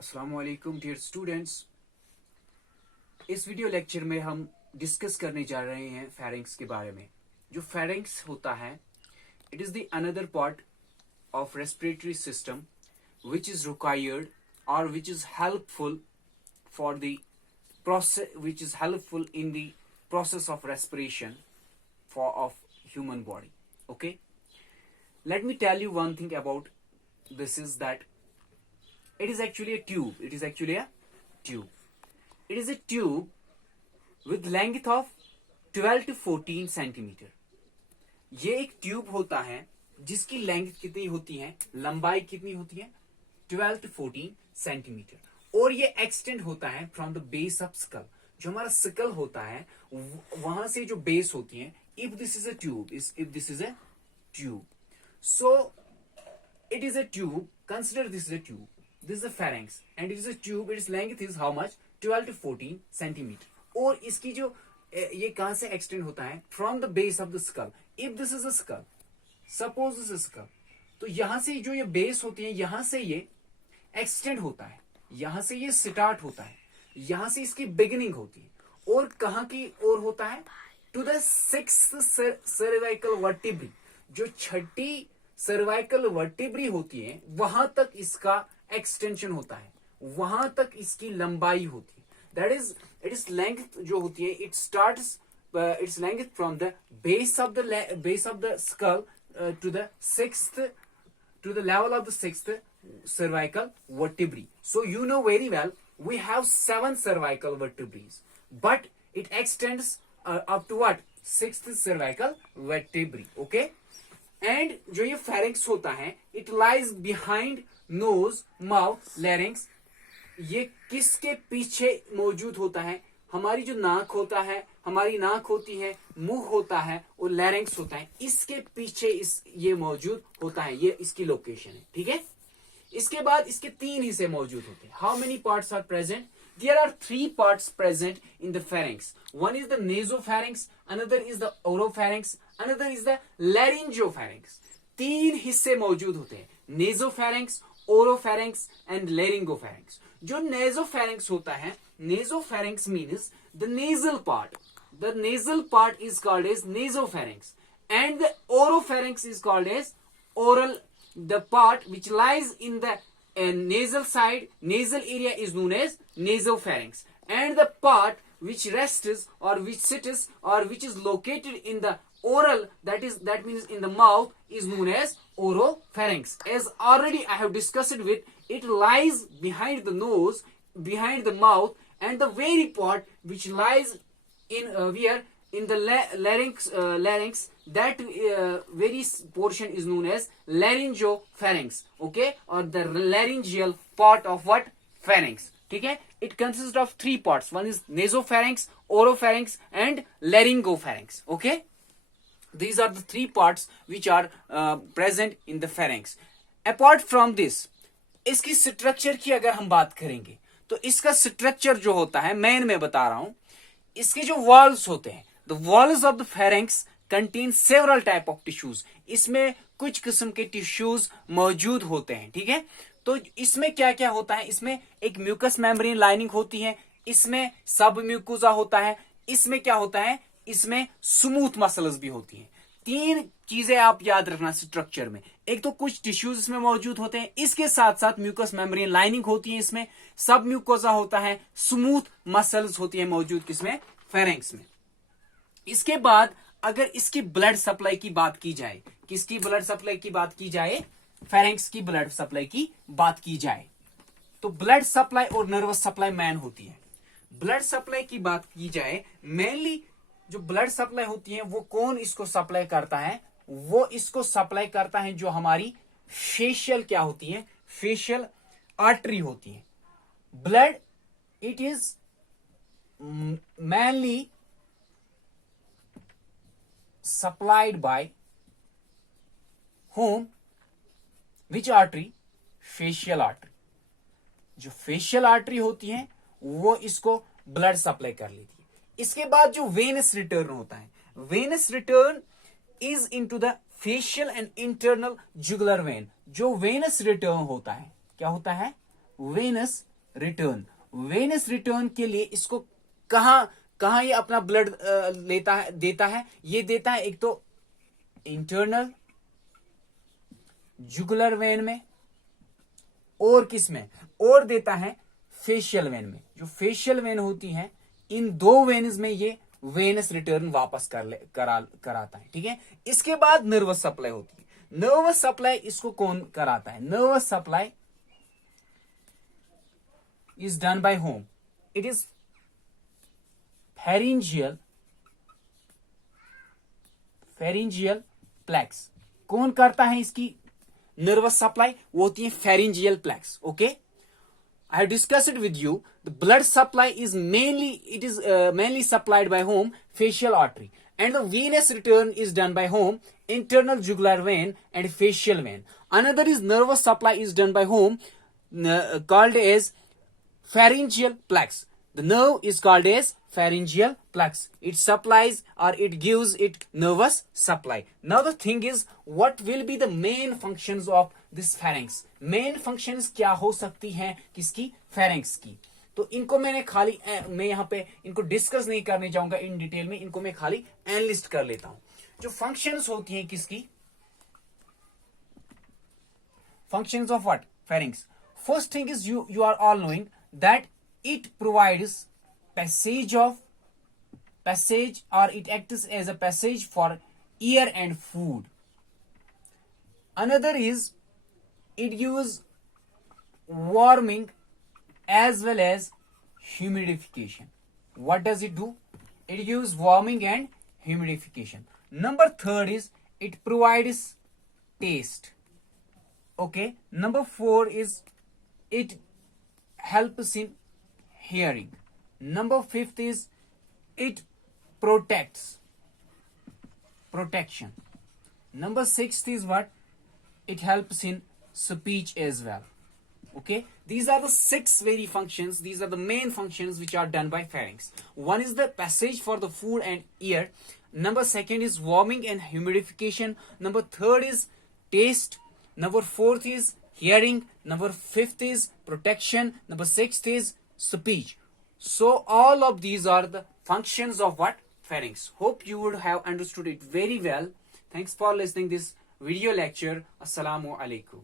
अस्सलाम वालेकुम dear students. इस वीडियो लेक्चर में हम डिस्कस करने जा रहे हैं फेरिंग्स के बारे में। जो फेरिंग्स होता है, it is the another part of respiratory system which is required और which is helpful for the process, which is helpful in the process of respiration of human body. Okay, let me tell you one thing about this is that it is actually a tube. It is actually a tube. It is a tube with length of 12 to 14 centimeter. ये एक tube होता है जिसकी length कितनी होती है, लंबाई कितनी होती है, 12 to 14 सेंटीमीटर। और ये एक्सटेंड होता है from the base of skull. जो हमारा स्कल होता है वहां से जो बेस होती है, if this is a tube, if this is a tube, so it is a tube. Consider this is a tube. This is a pharynx and it is a tube. Its length is how much? 12 to 14 centimeter. और इसकी जो ये कहां से extend होता है? From the base of the skull. If this is a skull, suppose this is a skull, तो यहां से जो ये बेस होती है, यहां से ये एक्सटेंड होता है, यहां से ये स्टार्ट होता है, यहां से इसकी बिगिनिंग होती है। और कहां की ओर होता है? To the sixth cervical vertebra. जो छठी सर्वाइकल वर्टिब्री होती है वहां तक इसका एक्सटेंशन होता है, वहां तक इसकी लंबाई होती है। That is it is length जो होती है, it starts its length from the base of the skull to the sixth, to the level of the sixth cervical vertebrae. So you know very well we have 7 cervical vertebrae, but it extends up to what? 6th cervical vertebrae. Okay, and जो ये pharynx होता है, it lies behind nose, mouth, larynx. ये किसके पीछे मौजूद होता है? हमारी जो नाक होता है, हमारी नाक होती है, मुंह होता है और लैरिंक्स होता है, इसके पीछे ये मौजूद होता है। ये इसकी लोकेशन है, ठीक है। इसके बाद इसके 3 हिस्से मौजूद होते हैं। How many parts are present? There are 3 parts present in the pharynx. One is the nasopharynx, another is the oropharynx, another is the laryngopharynx. 3 हिस्से मौजूद होते हैं, नेजोफेरिंक्स, ओरोफेरिंक्स एंड लैरिंगोफेरिंक्स। जो नेजोफेरिंक्स होता है, nasopharynx means the nasal part. The nasal part is called as nasopharynx, and the oropharynx is called as oral. The part which lies in the nasal side, nasal area is known as nasopharynx, and the part which rests or which sits or which is located in the oral, that means in the mouth, is known as oropharynx. As already I have discussed with, it lies behind the nose, behind the mouth, and the very part which lies in in the larynx, that very portion is known as laryngopharynx. Okay, or the laryngeal part of what? Pharynx. ठीक है। It consists of 3 parts. One is nasopharynx, oropharynx and laryngopharynx. Okay, these are the 3 parts which are present in the pharynx. Apart from this, इसकी structure की अगर हम बात करेंगे तो इसका स्ट्रक्चर जो होता है, मैं बता रहा हूं, इसके जो वॉल्स होते हैं, the walls of the pharynx contain several type of tissues. इसमें कुछ किस्म के टिश्यूज मौजूद होते हैं, ठीक है। तो इसमें क्या क्या होता है? इसमें एक म्यूकस मेम्ब्रेन लाइनिंग होती है, इसमें सब म्यूकोजा होता है, इसमें क्या होता है? इसमें स्मूथ मसल्स भी होती हैं। 3 चीजें आप याद रखना स्ट्रक्चर में। एक तो कुछ टिश्यूज इसमें मौजूद होते हैं, इसके साथ साथ म्यूकस मेम्ब्रेन लाइनिंग होती है, इसमें सब म्यूकोजा होता है, स्मूथ मसल्स होती है मौजूद किसमें? फेरिंक्स में। इसके बाद अगर इसकी ब्लड सप्लाई की बात की जाए, किसकी ब्लड सप्लाई की बात की जाए? फेरिंक्स की ब्लड सप्लाई की बात की जाए, तो ब्लड सप्लाई और नर्वस सप्लाई मैन होती है। ब्लड सप्लाई की बात की जाए, मेनली जो ब्लड सप्लाई होती है वो कौन इसको सप्लाई करता है? वो इसको सप्लाई करता है जो हमारी फेशियल क्या होती है? फेशियल आर्टरी होती है। Blood it is mainly supplied by whom? Which artery? Facial artery. जो फेशियल आर्टरी होती है वो इसको ब्लड सप्लाई कर लेती है। इसके बाद जो वेनस रिटर्न होता है, Venus return is into the facial and internal jugular vein. जो वेनस रिटर्न होता है, क्या होता है? Venus return. वेनस रिटर्न के लिए इसको कहां ये अपना ब्लड देता है? ये देता है एक तो इंटरनल जुगुलर वेन में, और किस में? और देता है फेशियल वेन में। जो फेशियल वेन होती है, इन दो वेन्स में ये वेनस रिटर्न वापस कराता है। ठीक है, इसके बाद नर्वस सप्लाई होती है। नर्वस सप्लाई इसको कौन कराता है? Nervous supply is done by whom? It is pharyngeal plex। कौन करता है इसकी नर्वस सप्लाई? वो होती है pharyngeal plex। Okay, I have discussed it with you. The blood supply is mainly supplied by whom? Facial artery. And the venous return is done by whom? Internal jugular vein and facial vein. Another is nervous supply is done by whom? Called as pharyngeal plex. The nerve is called as pharyngeal plex. It supplies or it gives it nervous supply. Now the thing is, what will be the main functions of this pharynx? Main functions क्या हो सकती हैं किसकी? pharynx की। तो इनको मैं यहाँ पे इनको डिस्कस नहीं करने जाऊंगा इन डिटेल में, इनको मैं खाली एनालिस्ट कर लेता हूं। जो फंक्शंस होती हैं किसकी? functions of what? pharynx. First thing is you are all knowing that it provides passage or it acts as a passage for air and food. Another is it gives warming as well as humidification. What does it do? It gives warming and humidification. Number third is it provides taste. Okay. Number four is it helps in hearing. Number fifth is it protection. Number sixth is what? It helps in speech as well. Okay, these are the six very functions. These are the main functions which are done by pharynx. One is the passage for the food and air. Number second is warming and humidification. Number third is taste. Number fourth is hearing. Number fifth is protection. Number sixth is speech. So all of these are the functions of what? Pharynx. Hope you would have understood it very well. Thanks for listening this video lecture. Assalamu alaikum.